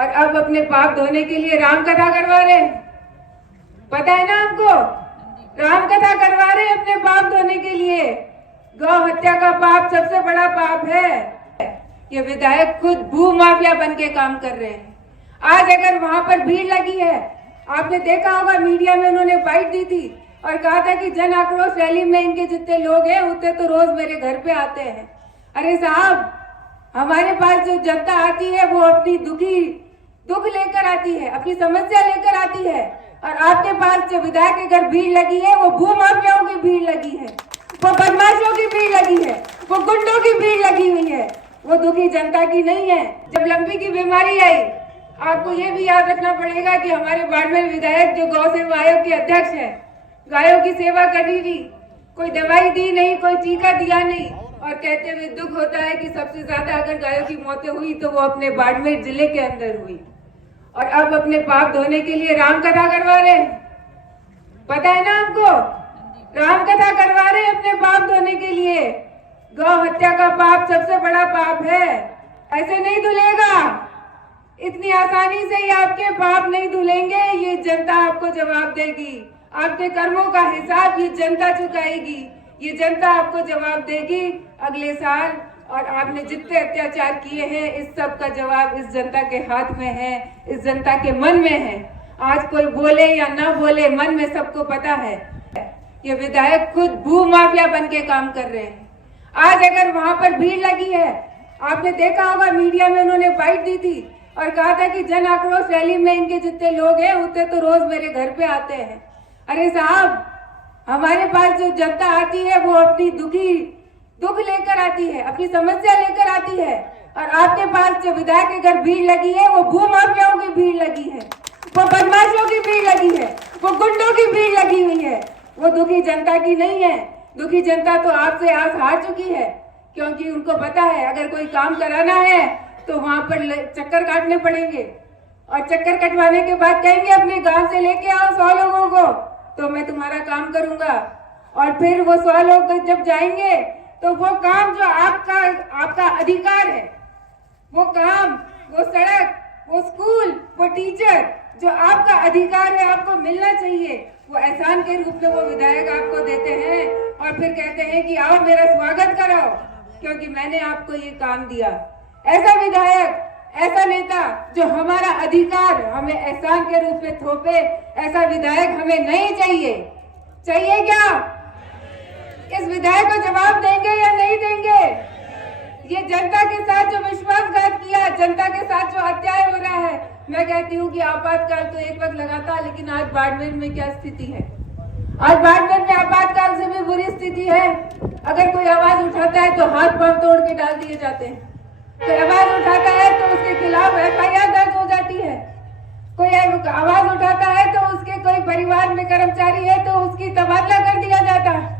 और अब अपने पाप धोने के लिए राम कथा करवा रहे हैं। पता है ना आपको, राम कथा करवा रहे हैं अपने पाप धोने के लिए। गौ हत्या का पाप सबसे बड़ा पाप है। ये विधायक खुद भू माफिया बन के काम कर रहे हैं। आज अगर वहां पर भीड़ लगी है, आपने देखा होगा मीडिया में उन्होंने बाइट दी थी और कहा था कि जन आक्रोश रैली में इनके जितने लोग हैं उतने तो रोज मेरे घर पे आते हैं। अरे साहब, हमारे पास जो जनता आती है वो अपनी दुख लेकर आती है, अपनी समस्या लेकर आती है। और आपके पास जो विधायक के घर भीड़ लगी है वो भू माफियाओं की भीड़ लगी है, वो बदमाशों की भीड़ लगी है, वो गुंडों की भीड़ लगी हुई है, वो दुखी जनता की नहीं है। जब लंबी की बीमारी आई, आपको ये भी याद रखना पड़ेगा कि हमारे बाड़मेर विधायक जो गौ सेवा आयोग के अध्यक्ष है, गायों की सेवा करी नहीं, कोई दवाई दी नहीं, कोई टीका दिया नहीं, और कहते हुए दुख होता है कि सबसे ज्यादा अगर गायों की मौतें हुई तो वो अपने बाड़मेर जिले के अंदर हुई। और अब अपने पाप धोने के लिए राम कथा करवा रहे हैं। पता है ना आपको, राम कथा करवा रहे हैं अपने पाप धोने के लिए। गौ हत्या का पाप सबसे बड़ा पाप है, ऐसे नहीं धुलेगा। इतनी आसानी से ही आपके पाप नहीं धुलेंगे। ये जनता आपको जवाब देगी, आपके कर्मों का हिसाब ये जनता चुकाएगी। ये जनता आपको जवाब देगी अगले साल। और आपने जितने अत्याचार किए हैं, इस सब का जवाब इस जनता के हाथ में है, इस जनता के मन में है। आज कोई बोले या ना बोले, मन में सबको पता है। ये विधायक खुद भू माफिया बन के काम कर रहे हैं। आज अगर वहां पर भीड़ लगी है, आपने देखा होगा मीडिया में उन्होंने बाइट दी थी और कहा था कि जन आक्रोश रैली में इनके जितने लोग हैं उतने तो रोज मेरे घर पे आते हैं। अरे साहब, हमारे पास जो जनता आती है वो अपनी दुख लेकर आती है, अपनी समस्या लेकर आती है। और आपके पास जो विधायक के घर भीड़ लगी है वो भू माफियाओं की भीड़ लगी है, वो बदमाशों की भीड़ लगी है, वो गुंडों की भीड़ लगी हुई है, वो दुखी जनता की नहीं है। दुखी जनता तो आपसे आस हार चुकी है, क्योंकि उनको पता है अगर कोई काम कराना है तो वहां पर चक्कर काटने पड़ेंगे, और चक्कर कटवाने के बाद कहेंगे अपने गांव से लेके आओ 100 लोगों को तो मैं तुम्हारा काम करूंगा। और फिर वो 100 लोग जब जाएंगे तो वो काम जो आपका अधिकार है, वो काम, वो सड़क, वो स्कूल, वो टीचर जो आपका अधिकार है, आपको मिलना चाहिए, वो एहसान के रूप में वो विधायक आपको देते हैं। और फिर कहते हैं कि आओ मेरा स्वागत कराओ क्योंकि मैंने आपको ये काम दिया। ऐसा विधायक, ऐसा नेता जो हमारा अधिकार हमें एहसान के रूप में थोपे, ऐसा विधायक हमें नहीं चाहिए। चाहिए क्या? इस विधायक को जवाब देंगे या नहीं देंगे? ये जनता के साथ जो विश्वासघात किया, जनता के साथ जो अन्याय हो रहा है, मैं कहती हूँ कि आपातकाल तो एक वक्त लगा था, लेकिन आज बाड़मेर में क्या स्थिति है? आज बाड़मेर में आपातकाल से भी बुरी स्थिति है। अगर कोई आवाज उठाता है तो हाथ पांव तोड़ के डाल दिए जाते हैं। कोई आवाज उठाता है तो उसके खिलाफ FIR दर्ज हो जाती है। कोई आवाज उठाता है तो उसके कोई परिवार में कर्मचारी है तो उसकी तबादला कर दिया जाता है।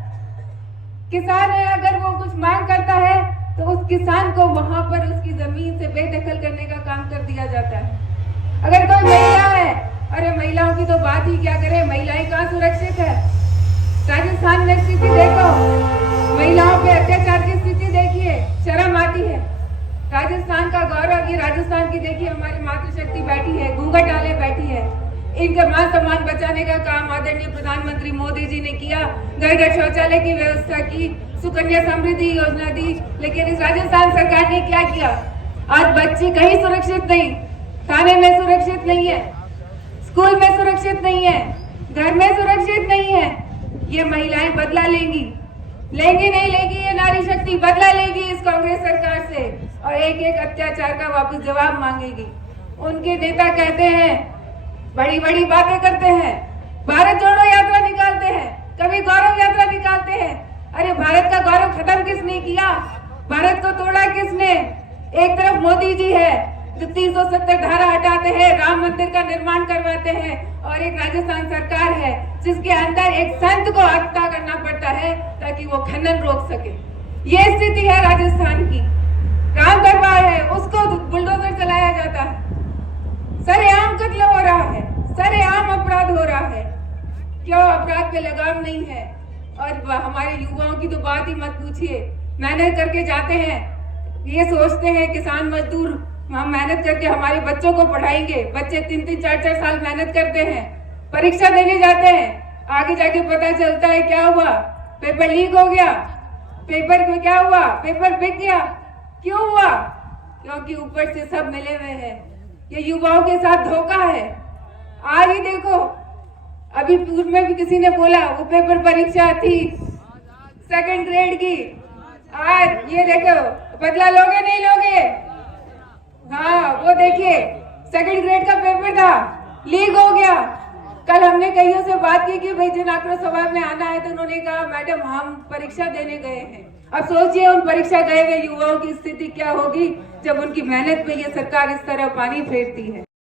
किसान है, अगर वो कुछ मांग करता है तो उस किसान को वहां पर उसकी जमीन से बेदखल करने का काम कर दिया जाता है। अगर कोई महिला है, अरे महिलाओं की तो बात ही क्या करें, महिलाएं कहाँ सुरक्षित है? राजस्थान में स्थिति देखो, महिलाओं पे अत्याचार की स्थिति देखिए, शर्म आती है। राजस्थान का गौरव, ये राजस्थान की देखिए हमारी मातृशक्ति बैठी है, घूंघट डाले बैठी है। इनके मान सम्मान बचाने का काम आदरणीय प्रधानमंत्री मोदी जी ने किया, घर घर शौचालय की व्यवस्था की, सुकन्या समृद्धि योजना दी। लेकिन इस राजस्थान सरकार ने क्या किया? आज बच्चे कहीं सुरक्षित नहीं, थाने में सुरक्षित नहीं है, स्कूल में सुरक्षित नहीं है, घर में सुरक्षित नहीं है। ये महिलाएं बदला लेंगी नहीं लेगी, ये नारी शक्ति बदला लेगी इस कांग्रेस सरकार से और एक एक अत्याचार का वापस जवाब मांगेगी। उनके नेता कहते हैं, बड़ी बड़ी बातें करते हैं, भारत जोड़ो यात्रा निकालते हैं, कभी गौरव यात्रा निकालते हैं। अरे भारत का गौरव खत्म किसने किया? भारत को तोड़ा किसने? एक तरफ मोदी जी है जो 370 धारा हटाते हैं, राम मंदिर का निर्माण करवाते हैं, और एक राजस्थान सरकार है जिसके अंदर एक संत को हत्या करना पड़ता है ताकि वो खनन रोक सके। ये स्थिति है राजस्थान की। राम दरबार है, उसको बुलडोजर चलाया जाता है, सरेआम कत्ल हो रहा है, सरेआम अपराध हो रहा है। क्यों? अपराध पे लगाम नहीं है। और हमारे युवाओं की तो बात ही मत पूछिए, मेहनत करके जाते हैं, ये सोचते हैं किसान मजदूर हम मेहनत करके हमारे बच्चों को पढ़ाएंगे। बच्चे 3-3, 4-4 साल मेहनत करते हैं, परीक्षा देने जाते हैं, आगे जाके पता चलता है क्या हुआ, पेपर लीक हो गया, पेपर में क्या हुआ, पेपर बिक गया। क्यों हुआ? क्योंकि ऊपर से सब मिले हुए हैं। ये युवाओं के साथ धोखा है। आज ही देखो, अभी पूर्व में भी किसी ने बोला वो पेपर परीक्षा थी 2nd ग्रेड की, आज ये देखो बदला लोगे नहीं लोगे? हाँ वो देखिए 2nd ग्रेड का पेपर था, लीक हो गया। कल हमने कईयों से बात की कि भाई जन आक्रोश सभा में आना है, तो उन्होंने कहा मैडम हम परीक्षा देने गए हैं। अब सोचिए उन परीक्षा गए हुए युवाओं की स्थिति क्या होगी जब उनकी मेहनत पे ये सरकार इस तरह पानी फेरती है।